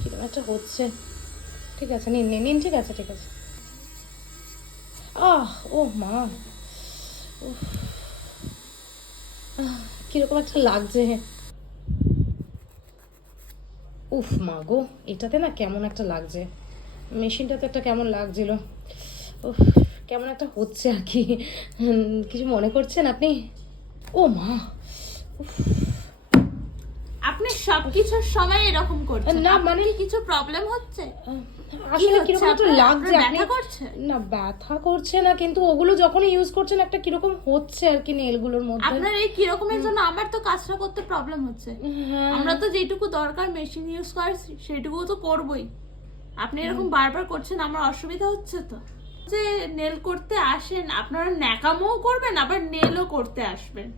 কিরকম একটা হচ্ছে। ঠিক আছে, নিন নিন নিন, ঠিক আছে ঠিক আছে। ও মা, কিরকম একটা লাগছে। উফ মা গো, এটাতে না কেমন একটা লাগছে, মেশিনটাতে একটা কেমন লাগছিল। উফ, কেমন একটা হচ্ছে আর কি। কিছু মনে করছেন আপনি? ও মা, আপনি সবকিছুর সময় এরকম করছেন? না আপনার মানে কি কিছু প্রবলেম হচ্ছে? আসলে হচ্ছে কিরকম একটা আপনার? লাগছে। আপনার আপনি ব্যথা করছে? না, ব্যথা করছে না, কিন্তু ওগুলো যখনই ইউজ করছেন একটা কিরকম হচ্ছে আর কি নেলগুলোর মধ্যে। আপনার এই কিরকমের জন্য আমার তো কাজটা করতে প্রবলেম হচ্ছে। হ্যাঁ। আমরা তো যেটুকু দরকার মেশিন ইউজ করছি সেটুকু তো করবই। আপনি এরকম বারবার করছেন, আমার অসুবিধা হচ্ছে তো। যে নেল করতে আসেন, আপনারা ন্যাকামও করবেন আবার নেলও করতে আসবেন।